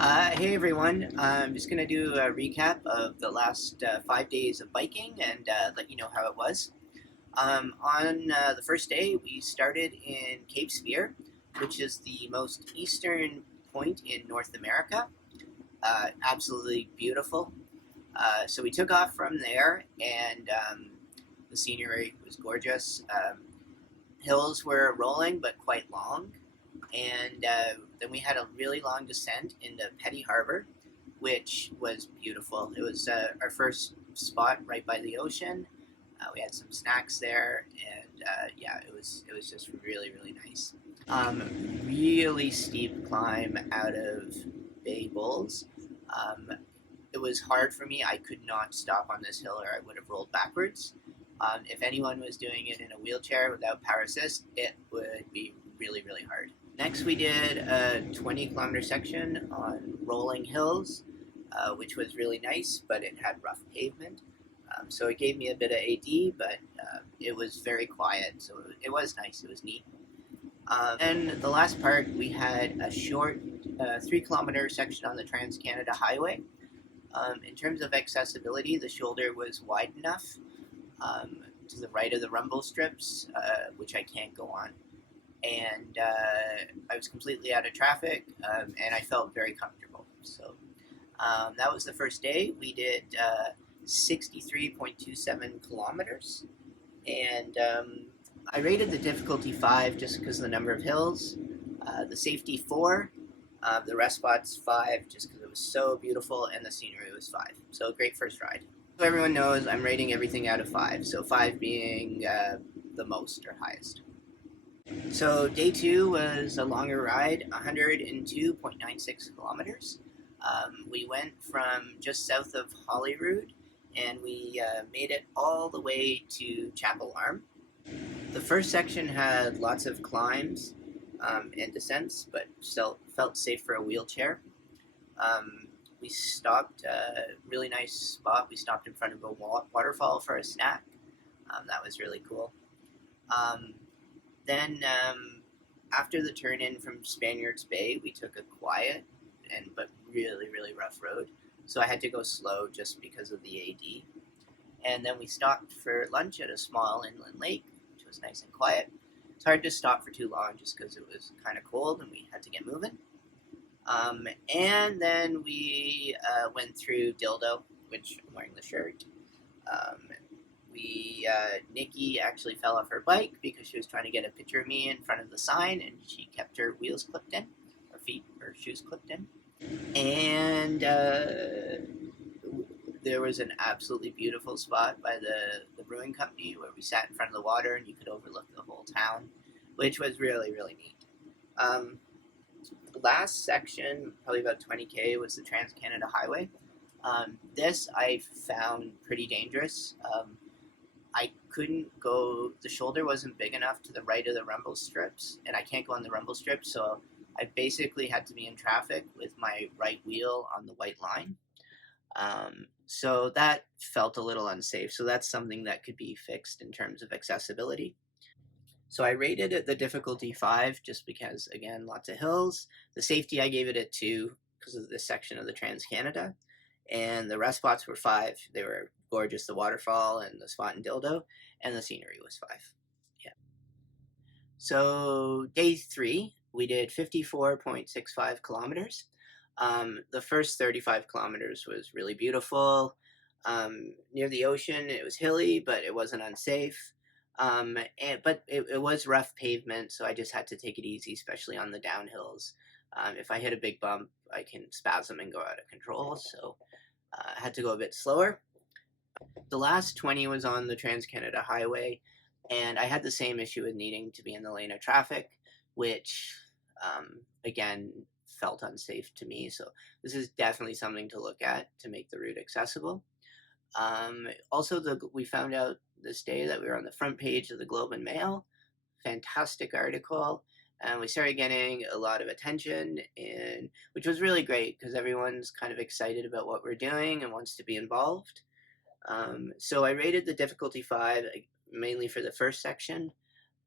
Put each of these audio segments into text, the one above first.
Hey everyone, I'm just going to do a recap of the last 5 days of biking and let you know how it was. On the first day, we started in Cape Spear, which is the most eastern point in North America. Absolutely beautiful. So we took off from there, and the scenery was gorgeous. Hills were rolling but quite long, and then we had a really long descent into Petty Harbor, which was beautiful. It was our first spot right by the ocean. We had some snacks there, and yeah, it was just really nice. Really steep climb out of Bay Bulls. Um, it was hard for me. I could not stop on this hill, or I would have rolled backwards. If anyone was doing it in a wheelchair without power assist, it would be really hard. Next, we did a 20-kilometer section on rolling hills, which was really nice, but it had rough pavement. So it gave me a bit of AD, but it was very quiet, so it was nice. It was neat. And the last part, we had a short 3-kilometer section on the Trans-Canada Highway. In terms of accessibility, the shoulder was wide enough to the right of the rumble strips, which I can't go on. And I was completely out of traffic, and I felt very comfortable. So that was the first day. We did 63.27 kilometers, and I rated the difficulty 5 just because of the number of hills, the safety 4, the rest spots 5 just because it was so beautiful, and the scenery was 5. So great first ride. So everyone knows I'm rating everything out of 5, so 5 being the most or highest. So day 2 was a longer ride, 102.96 kilometers. We went from just south of Holyrood, and we made it all the way to Chapel Arm. The first section had lots of climbs and descents, but still felt safe for a wheelchair. We stopped a really nice spot. We stopped in front of a waterfall for a snack. That was really cool. Then after the turn in from Spaniards Bay, we took a quiet but really rough road. So I had to go slow just because of the AD. And then we stopped for lunch at a small inland lake, which was nice and quiet. It's hard to stop for too long just because it was kind of cold and we had to get moving. And then we went through Dildo, which I'm wearing the shirt. Nikki actually fell off her bike because she was trying to get a picture of me in front of the sign, and she kept her wheels clipped in, her shoes clipped in. And there was an absolutely beautiful spot by the brewing company where we sat in front of the water and you could overlook the whole town, which was really neat. The last section, probably about 20K, was the Trans-Canada Highway. This I found pretty dangerous. I couldn't go, the shoulder wasn't big enough to the right of the rumble strips, and I can't go on the rumble strips, so I basically had to be in traffic with my right wheel on the white line. So that felt a little unsafe, so that's something that could be fixed in terms of accessibility. So I rated it the difficulty 5 just because, again, lots of hills. The safety, I gave it a 2 because of this section of the Trans-Canada. And the rest spots were 5. They were gorgeous, the waterfall and the spot in Dildo, and the scenery was 5. Yeah. So day 3, we did 54.65 kilometers. The first 35 kilometers was really beautiful. Near the ocean, it was hilly, but it wasn't unsafe. But it was rough pavement, so I just had to take it easy, especially on the downhills. If I hit a big bump, I can spasm and go out of control, so I had to go a bit slower. The last 20 was on the Trans-Canada Highway, and I had the same issue with needing to be in the lane of traffic, which, again, felt unsafe to me. So this is definitely something to look at to make the route accessible. Also, we found out this day that we were on the front page of the Globe and Mail. Fantastic article. And we started getting a lot of attention, which was really great because everyone's kind of excited about what we're doing and wants to be involved. So I rated the difficulty 5, mainly for the first section,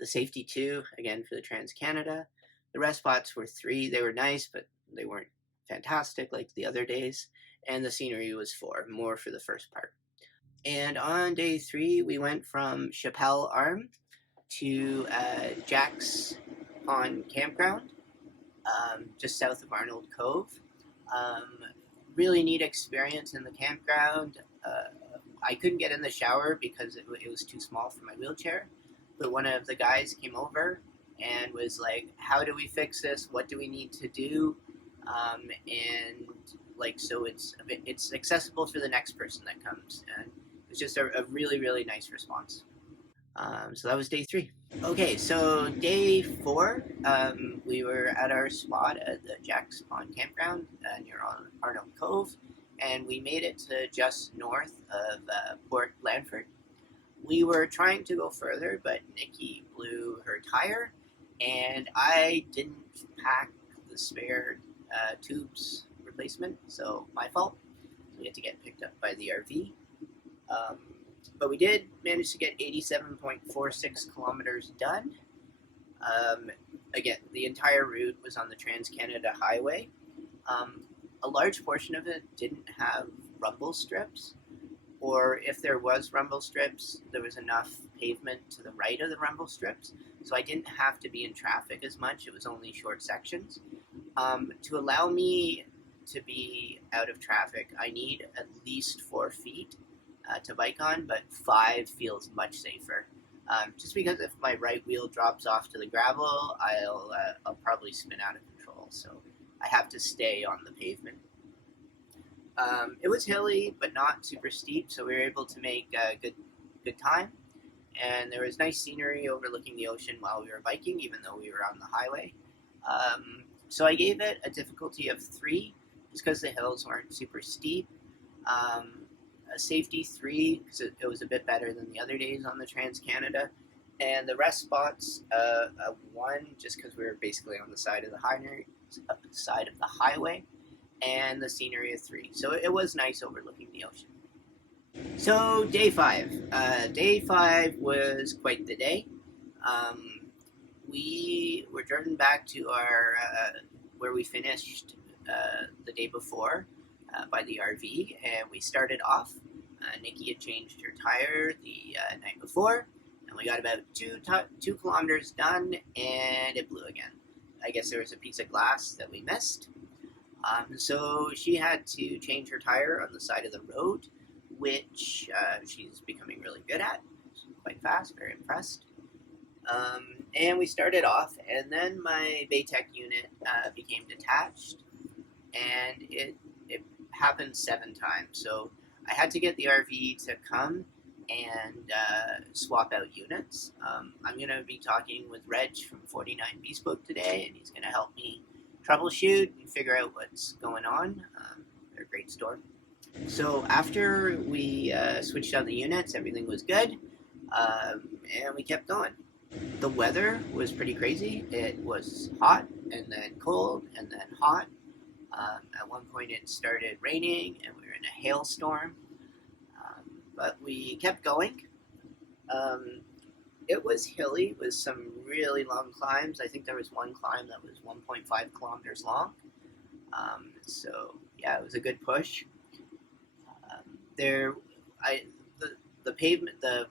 the safety 2, again for the Trans-Canada. The rest spots were 3. They were nice, but they weren't fantastic like the other days, and the scenery was more for the first part. And on day 3, we went from Chappelle Arm to Jack's Pond Campground, just south of Arnold Cove. Um, really neat experience in the campground. I couldn't get in the shower because it was too small for my wheelchair, but one of the guys came over and was like, "How do we fix this? What do we need to do?" And like, so it's accessible for the next person that comes, and it's just a really nice response. So that was day 3. Okay, so day 4, we were at our spot at the Jack's Pond Campground near Arnold Cove, and we made it to just north of Port Blandford. We were trying to go further, but Nikki blew her tire, and I didn't pack the spare tubes replacement, so my fault. We had to get picked up by the RV. Um, but we did manage to get 87.46 kilometers done. Um, Again, the entire route was on the Trans-Canada Highway. Um, a large portion of it didn't have rumble strips, or if there was rumble strips, there was enough pavement to the right of the rumble strips, so I didn't have to be in traffic as much. It was only short sections. To allow me to be out of traffic, I need at least 4 feet to bike on, but 5 feels much safer. Just because if my right wheel drops off to the gravel, I'll probably spin out of control. So I have to stay on the pavement. It was hilly, but not super steep, so we were able to make good time. And there was nice scenery overlooking the ocean while we were biking, even though we were on the highway. So I gave it a difficulty of 3, just because the hills weren't super steep. A safety 3, because it was a bit better than the other days on the Trans-Canada. And the rest spots, a 1, just because we were basically on the side of the highway, and the scenery of 3. So it was nice overlooking the ocean. So day 5. Day 5 was quite the day. We were driven back to our where we finished the day before by the RV, and we started off. Nikki had changed her tire the night before, and we got about 2 kilometers done, and it blew again. I guess there was a piece of glass that we missed. So she had to change her tire on the side of the road, which she's becoming really good at. She's quite fast, very impressed. And we started off, and then my Baytech unit became detached, and it happened 7 times. So I had to get the RV to come and swap out units. I'm going to be talking with Reg from 49 Bespoke today, and he's going to help me troubleshoot and figure out what's going on. They're a great store. So after we switched out the units, everything was good, and we kept going. The weather was pretty crazy. It was hot, and then cold, and then hot. At one point it started raining, and we were in a hailstorm, but we kept going. It was hilly with some really long climbs. I think there was one climb that was 1.5 kilometers long. So yeah, it was a good push. There, the pavement, the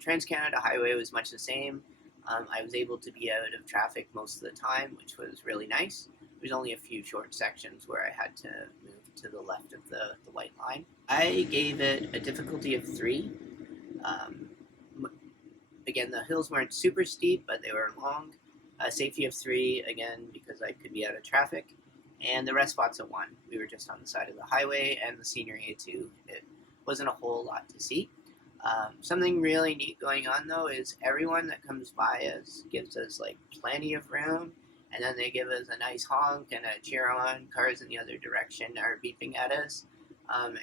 Trans-Canada Highway was much the same. I was able to be out of traffic most of the time, which was really nice. There's only a few short sections where I had to move to the left of the white line. I gave it a difficulty of 3. Again, the hills weren't super steep, but they were long. Safety of 3, again, because I could be out of traffic. And the rest spots at 1. We were just on the side of the highway, and the scenery at 2. It wasn't a whole lot to see. Something really neat going on, though, is everyone that comes by us gives us like plenty of room, and then they give us a nice honk and a cheer on. Cars in the other direction are beeping at us.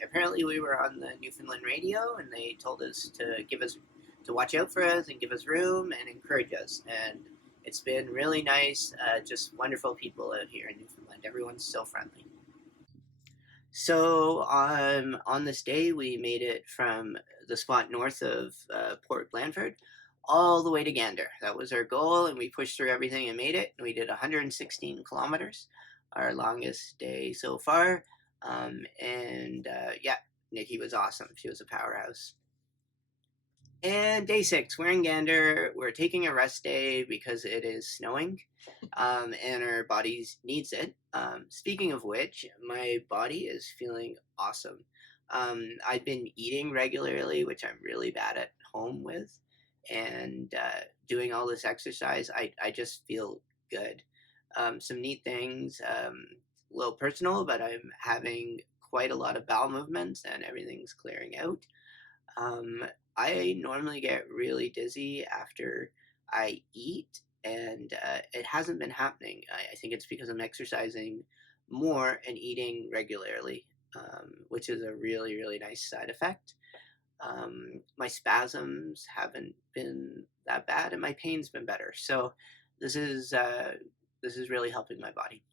Apparently, we were on the Newfoundland radio, and they told us to watch out for us and give us room and encourage us. And it's been really nice. Just wonderful people out here in Newfoundland. Everyone's so friendly. So on this day, we made it from the spot north of Port Blandford all the way to Gander. That was our goal, and we pushed through everything and made it. We did 116 kilometers. our longest day so far. And yeah, Nikki was awesome. She was a powerhouse. And day six, we're in Gander. We're taking a rest day because it is snowing, and our bodies needs it. Speaking of which, my body is feeling awesome. I've been eating regularly, which I'm really bad at home with, and doing all this exercise, I just feel good. Some neat things, a little personal, but I'm having quite a lot of bowel movements, and everything's clearing out. Um, I normally get really dizzy after I eat, and it hasn't been happening. I think it's because I'm exercising more and eating regularly, which is a really, really nice side effect. My spasms haven't been that bad, and my pain's been better. So this is uh, this is really helping my body.